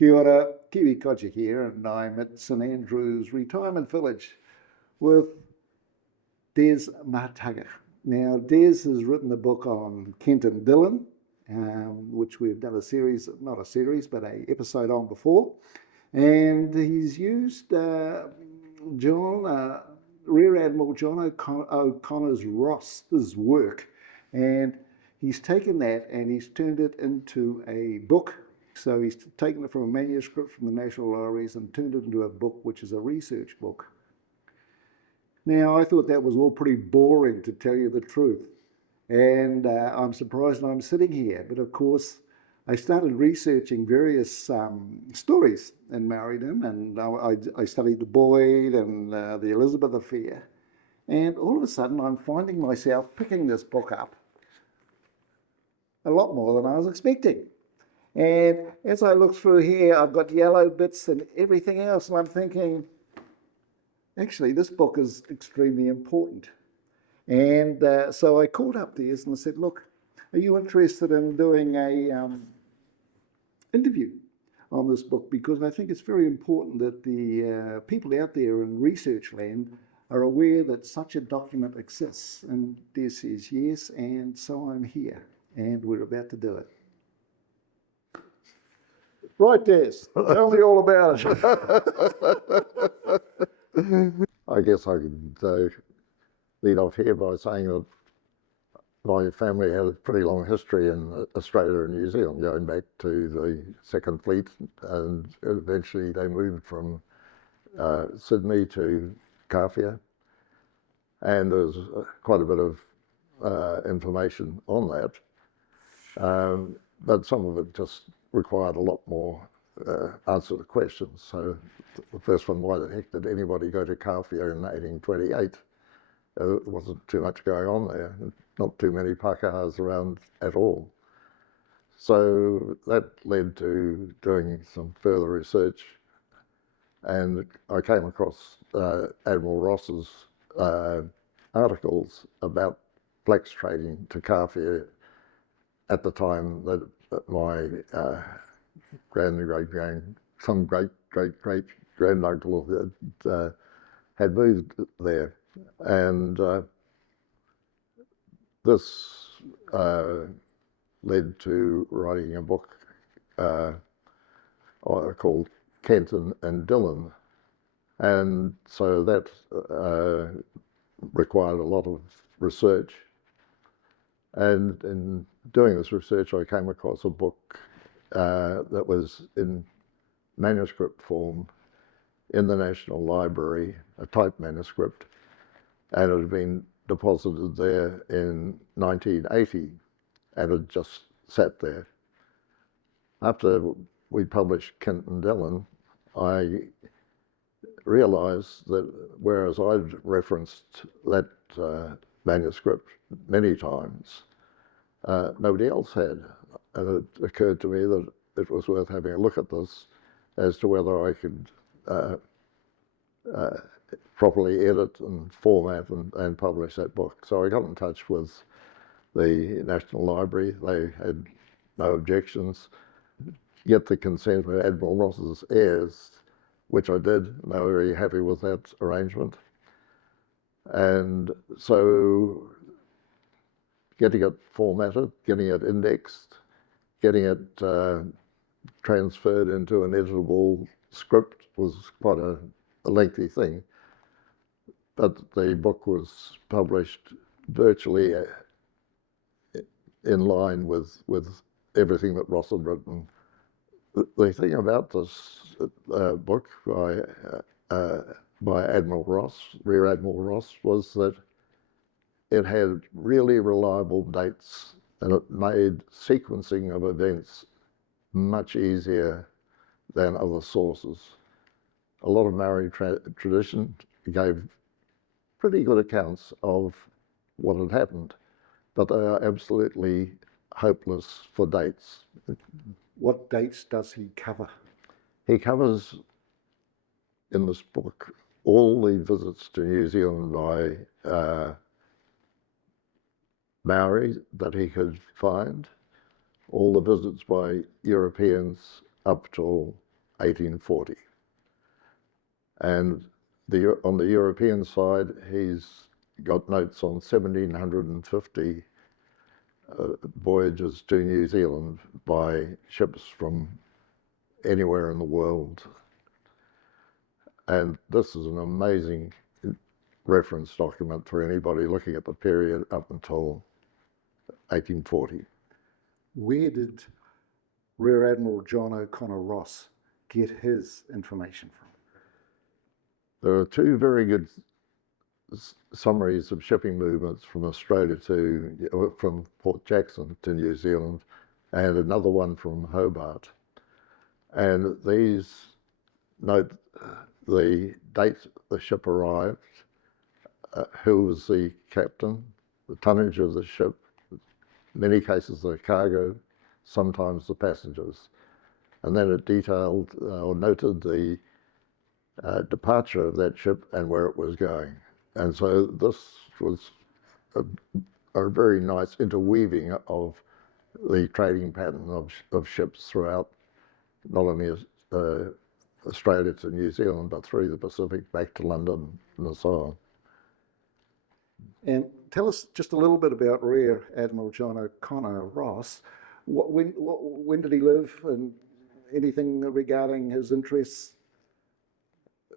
Kia ora, Kiwi Kodja here, and I'm at St Andrew's Retirement Village with Des Mataga. Now, Des has written a book on Kent and Dillon, which we've done a series, not a series, but an episode on before. And he's used Rear-Admiral John O'Connell Ross's work, and he's taken that and he's turned it into a book. So he's taken it from a manuscript from the National Libraries and turned it into a book, which is a research book. Now, I thought that was all pretty boring, to tell you the truth. And I'm surprised I'm sitting here. But of course, I started researching various stories in Maritime, and I studied the Boyd and the Elizabeth Affair. And all of a sudden, I'm finding myself picking this book up a lot more than I was expecting. And as I look through here, I've got yellow bits and everything else, and I'm thinking, actually, this book is extremely important. And so I called up Des and I said, look, are you interested in doing a interview on this book? Because I think it's very important that the people out there in research land are aware that such a document exists. And Des says yes, and so I'm here, and we're about to do it. Right, Des, tell me all about it. I guess I could lead off here by saying that my family had a pretty long history in Australia and New Zealand, going back to the Second Fleet, and eventually they moved from Sydney to Kawhia, and there's quite a bit of information on that, but some of it just required a lot more answer to questions. So the first one, why the heck did anybody go to Kawhia in 1828? There wasn't too much going on there, not too many pakahas around at all. So that led to doing some further research, and I came across Admiral Ross's articles about flax trading to Kawhia at the time that my some great-great-great-granduncle had moved there. And this led to writing a book called Kent and Dillon. And so that required a lot of research. And in doing this research, I came across a book that was in manuscript form in the National Library, a typed manuscript, and it had been deposited there in 1980, and it just sat there. After we published Kent and Dillon, I realised that whereas I'd referenced that manuscript many times, nobody else had. And it occurred to me that it was worth having a look at this as to whether I could properly edit and format and publish that book. So I got in touch with the National Library. They had no objections. Get the consent of Admiral Ross's heirs, which I did, and they were very happy with that arrangement. And so getting it formatted, getting it indexed, getting it transferred into an editable script was quite a lengthy thing. But the book was published virtually in line with everything that Ross had written. The thing about this book by Admiral Ross, Rear-Admiral Ross, was that it had really reliable dates, and it made sequencing of events much easier than other sources. A lot of Maori tradition gave pretty good accounts of what had happened, but they are absolutely hopeless for dates. What dates does he cover? He covers in this book all the visits to New Zealand by Maori that he could find, all the visits by Europeans up till 1840. And on the European side, he's got notes on 1,750 voyages to New Zealand by ships from anywhere in the world. And this is an amazing reference document for anybody looking at the period up until 1840. Where did Rear-Admiral John O'Connell Ross get his information from? There are two very good summaries of shipping movements from Australia from Port Jackson to New Zealand, and another one from Hobart. And these note the date the ship arrived, who was the captain, the tonnage of the ship, in many cases the cargo, sometimes the passengers. And then it detailed or noted the departure of that ship and where it was going. And so this was a very nice interweaving of the trading pattern of ships throughout not only Australia to New Zealand, but through the Pacific back to London and so on. And tell us just a little bit about Rear-Admiral John O'Connell Ross. When did he live, and anything regarding his interests?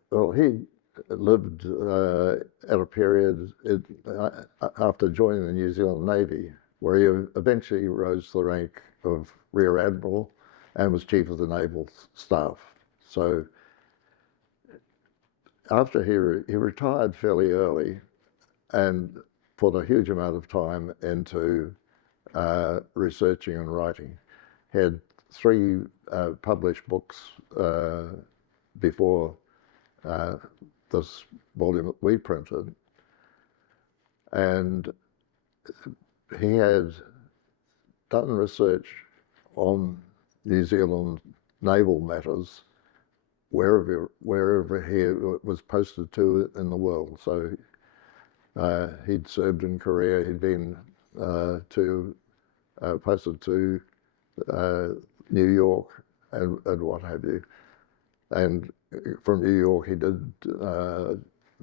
Well, he lived at a period after joining the New Zealand Navy, where he eventually rose to the rank of Rear Admiral and was Chief of the Naval Staff. So after he retired fairly early and put a huge amount of time into researching and writing. He had 3 published books before this volume that we printed, and he had done research on New Zealand naval matters wherever he was posted to in the world. So he'd served in Korea, he'd been posted to New York and what have you. And from New York, he did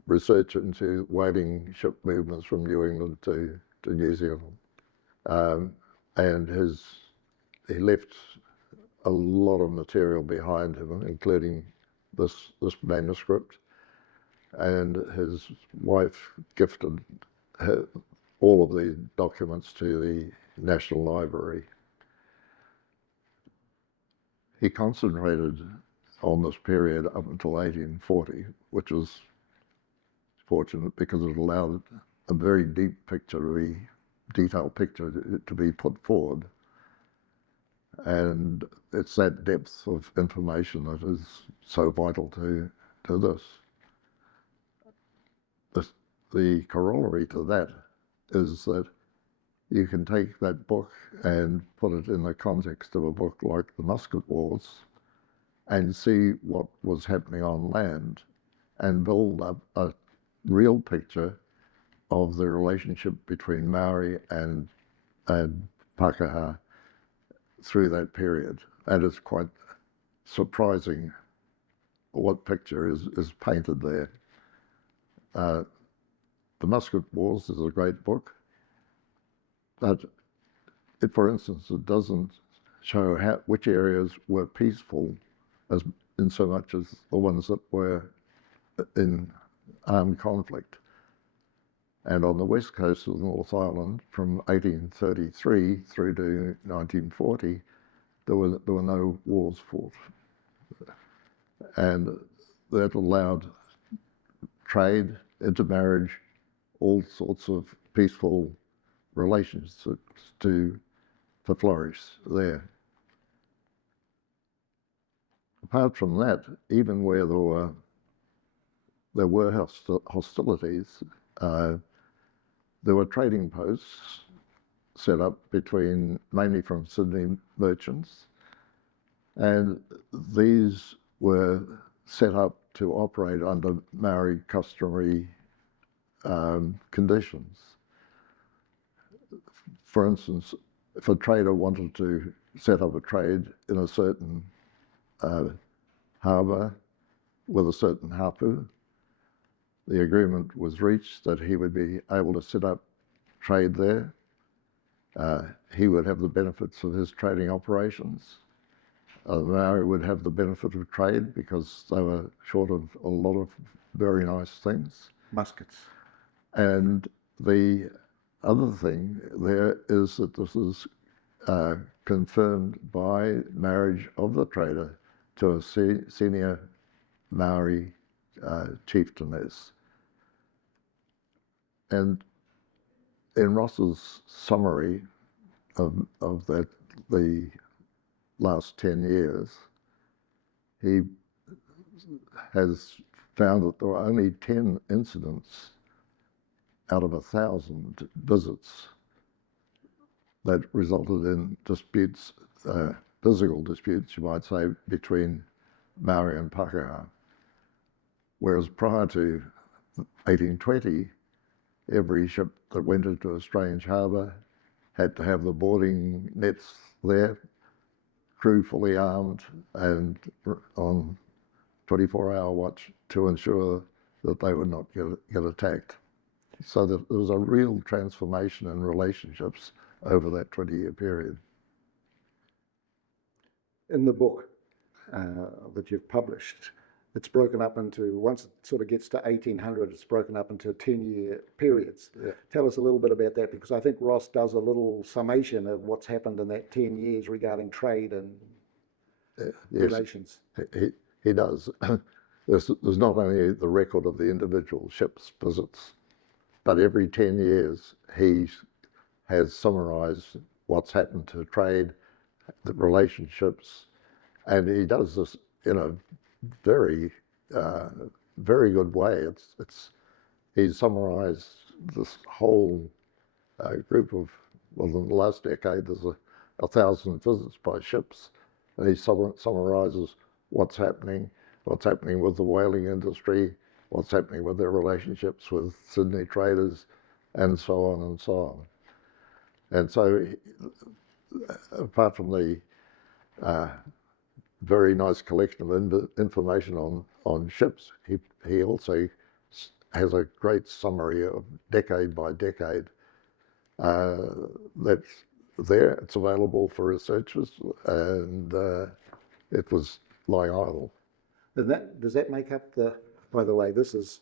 research into whaling ship movements from New England to New Zealand. And he left a lot of material behind him, including this manuscript. And his wife gifted all of the documents to the National Library. He concentrated on this period up until 1840, which was fortunate because it allowed a very deep picture, detailed picture to be put forward. And it's that depth of information that is so vital to this. The corollary to that is that you can take that book and put it in the context of a book like the Musket Wars and see what was happening on land and build up a real picture of the relationship between Maori and Pākehā through that period. And it's quite surprising what picture is painted there. The Musket Wars is a great book, but for instance, it doesn't show which areas were peaceful in so much as the ones that were in armed conflict. And on the west coast of the North Island, from 1833 through to 1940, there were no wars fought. And that allowed trade, intermarriage, all sorts of peaceful relationships to flourish there. Apart from that, even where there were hostilities, there were trading posts set up mainly from Sydney merchants, and these were set up to operate under Maori customary conditions. For instance, if a trader wanted to set up a trade in a certain harbour with a certain hapu. The agreement was reached that he would be able to set up trade there. He would have the benefits of his trading operations. The Maori would have the benefit of trade because they were short of a lot of very nice things. Muskets. And the other thing there is that this is confirmed by marriage of the trader to a senior Maori chieftainess. And in Ross's summary of that, the last 10 years, he has found that there were only 10 incidents out of 1,000 visits that resulted in disputes, physical disputes, you might say, between Maori and Pākehā. Whereas prior to 1820, every ship that went into a strange harbour had to have the boarding nets there, crew fully armed and on 24-hour watch to ensure that they would not get attacked. So that there was a real transformation in relationships over that 20-year period. In the book that you've published, it's broken up into, once it sort of gets to 1800, it's broken up into 10-year periods. Yeah. Tell us a little bit about that, because I think Ross does a little summation of what's happened in that 10 years regarding trade and relations. He does. There's not only the record of the individual ships' visits, but every 10 years he has summarised what's happened to trade, the relationships, and he does this in a very, very good way. He's summarised this whole group of, well, in the last decade, there's 1,000 visits by ships, and he summarises what's happening with the whaling industry, what's happening with their relationships with Sydney traders, and so on and so on. And so, apart from the very nice collection of information on ships, he also has a great summary of decade by decade that's there. It's available for researchers, and it was lying idle. Does that make up the, by the way, this is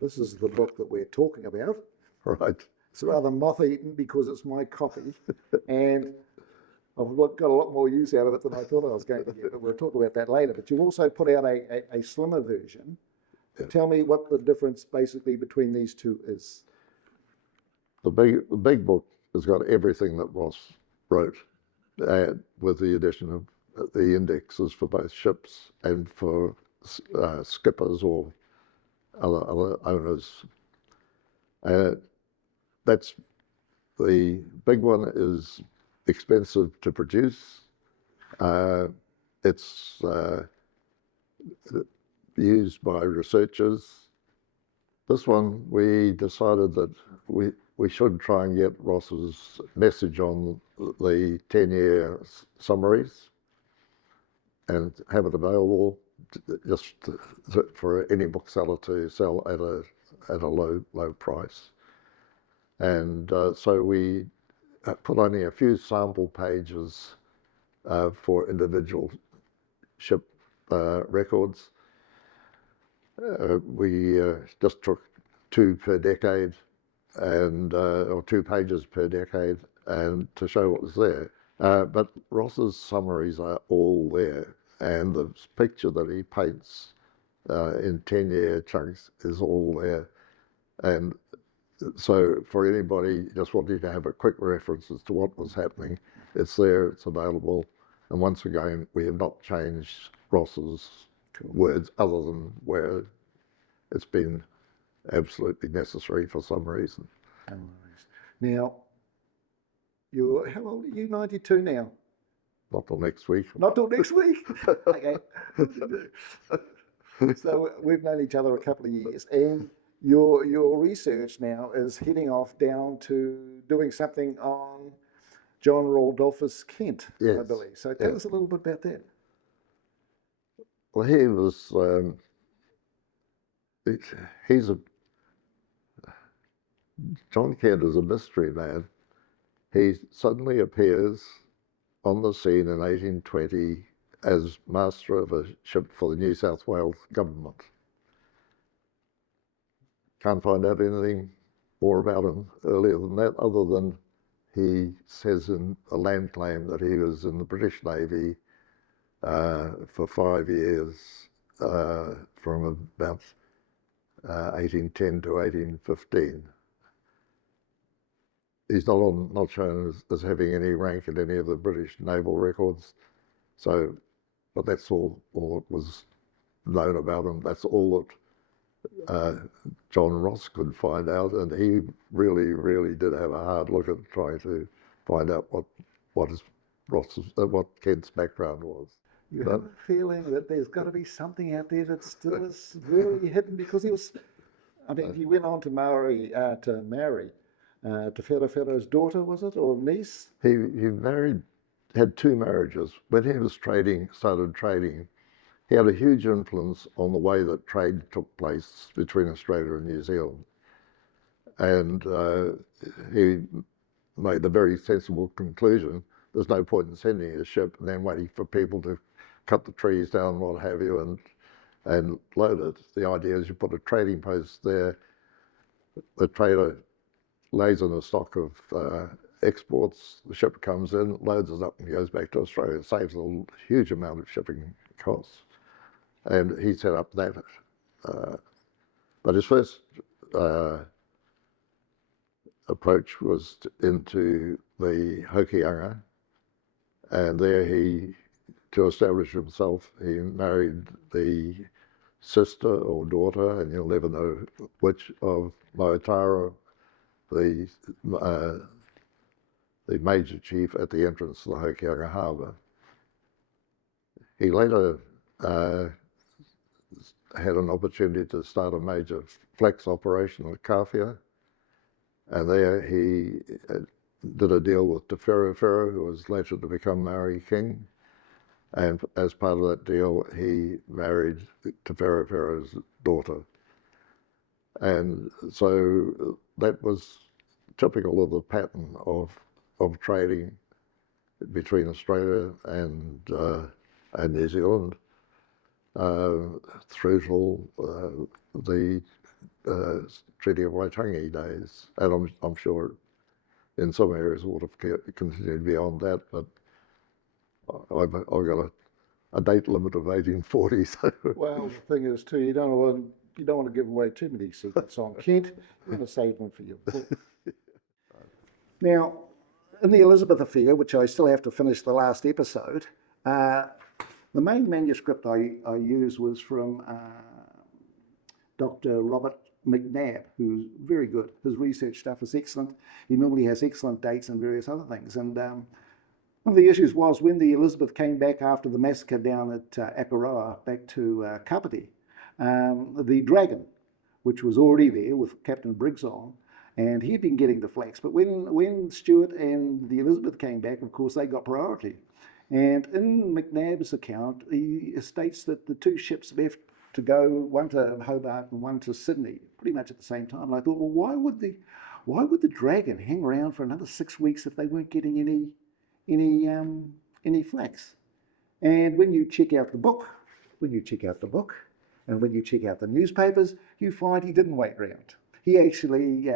the book that we're talking about. Right. It's rather moth-eaten because it's my copy, and I've got a lot more use out of it than I thought I was going to get, but we'll talk about that later. But you also put out a slimmer version. Yeah. Tell me what the difference basically between these two is. The big book has got everything that Ross wrote, with the addition of the indexes for both ships and for skippers or other owners. That's the big one is expensive to produce. It's used by researchers. This one, we decided that we should try and get Ross's message on the 10-year summaries and have it available just for any bookseller to sell at a low price. And so we put only a few sample pages for individual ship records. We just took 2 per decade, and or 2 pages per decade, and to show what was there. But Ross's summaries are all there, and the picture that he paints in 10-year chunks is all there. And so for anybody just wanting to have a quick reference as to what was happening, it's there, it's available. And once again, we have not changed Ross's words other than where it's been absolutely necessary for some reason. Now, how old are you? 92 now? Not till next week. Not till next week? Okay. So we've known each other a couple of years, and your research now is heading off down to doing something on John Roldophus Kent, yes. I believe. So tell us a little bit about that. Well, he was, he's a, John Kent is a mystery man. He suddenly appears on the scene in 1820 as master of a ship for the New South Wales government. Can't find out anything more about him earlier than that, other than he says in a land claim that he was in the British Navy for 5 years, from about 1810 to 1815. He's not shown as having any rank in any of the British naval records. So, but that's all that was known about him. That's all that John Ross could find out, and he really did have a hard look at trying to find out what Kent's background was. You have a feeling that there's got to be something out there that still is really hidden, because he was, I mean, he went on to marry Te Where's daughter, was it, or niece? He had 2 marriages. When he was started trading, he had a huge influence on the way that trade took place between Australia and New Zealand. And he made the very sensible conclusion, there's no point in sending a ship and then waiting for people to cut the trees down, what have you, and load it. The idea is you put a trading post there, the trader lays in a stock of exports, the ship comes in, loads it up and goes back to Australia. It saves a huge amount of shipping costs. And he set up that. But his first approach was into the Hokianga, and there to establish himself, he married the sister or daughter, and you'll never know which, of Mataga, the major chief at the entrance to the Hokianga harbour. He later had an opportunity to start a major flax operation at Kawhia, and there he did a deal with Te Whero, who was later to become Maori king, and as part of that deal he married Te Whero's daughter. And so that was typical of the pattern of trading between Australia and New Zealand through till the Treaty of Waitangi days, and I'm sure in some areas it would have continued beyond that, but I've got a date limit of 1840. So. Well, the thing is too, you don't want to give away too many secrets on Kent. You're going to save them for your book. Now, in the Elizabeth affair, which I still have to finish the last episode, the main manuscript I used was from Dr. Robert McNabb, who's very good. His research stuff is excellent. He normally has excellent dates and various other things. And one of the issues was when the Elizabeth came back after the massacre down at Akaroa, back to Kapiti, the Dragon, which was already there with Captain Briggs on, and he'd been getting the flax. But when Stuart and the Elizabeth came back, of course, they got priority. And in McNabb's account, he states that the 2 ships left to go, one to Hobart and one to Sydney, pretty much at the same time. And I thought, well, why would the Dragon hang around for another 6 weeks if they weren't getting any flax? And when you check out the book, and when you check out the newspapers, you find he didn't wait around. He actually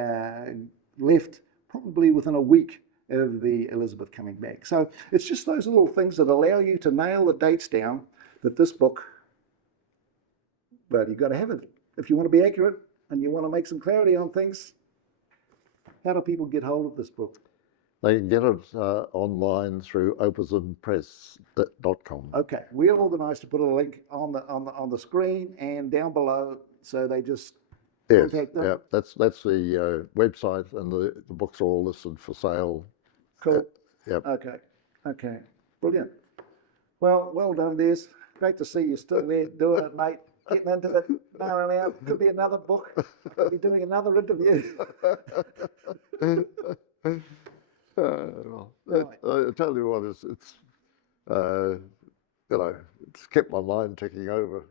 left probably within a week of the Elizabeth coming back. So it's just those little things that allow you to nail the dates down, that this book, well, you've got to have it. If you want to be accurate and you want to make some clarity on things, how do people get hold of this book? They can get it online through opusandpress.com. Okay, we'll organise to put a link on the screen and down below, so they just contact them. Yeah, that's the website, and the books are all listed for sale. Cool. Yep. Okay, brilliant. Well done, Des. Great to see you still there doing it, mate. Getting into it, knowing out. Could be another book. Could be doing another interview. Well, right. I tell you what, you know, it's kept my mind ticking over